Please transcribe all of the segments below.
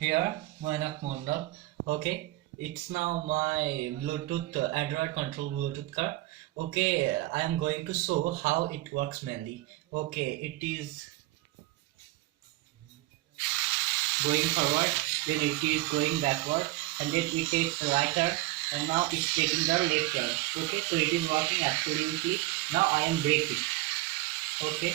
Here, Manak Mondal. Okay, it's now my Bluetooth Android control Bluetooth car. Okay, I am going to show how it works mainly. Okay, it is going forward, then it is going backward, and then it takes the right turn, and now it's taking the left turn. Okay, so it is working absolutely. Now I am braking. Okay,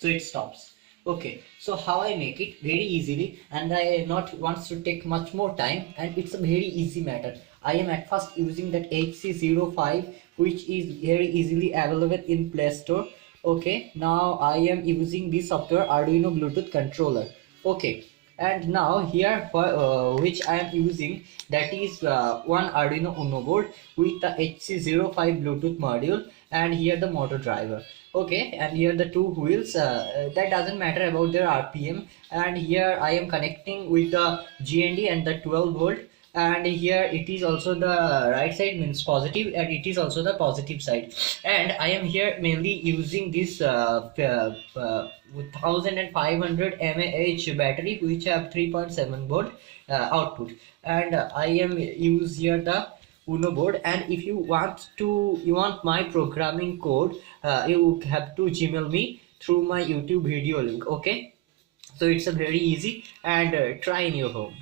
so it stops. Okay, so how I make it very easily, and I not wants to take much more time, and it's a very easy matter. I am at first using that HC05, which is very easily available in Play Store. Okay, now I am using this software Arduino Bluetooth controller. Okay, and now here which I am using, that is one Arduino Uno board with the HC05 Bluetooth module, and here the motor driver. Okay, and here the two wheels, that doesn't matter about their RPM, and here I am connecting with the GND and the 12 volt, and here it is also the right side means positive, and it is also the positive side, and I am here mainly using this 1500 mAh battery which have 3.7 volt output, and I am use here the Uno board. And if you want my programming code, you have to Gmail me through my YouTube video link. Okay, so it's a very easy, and try in your home.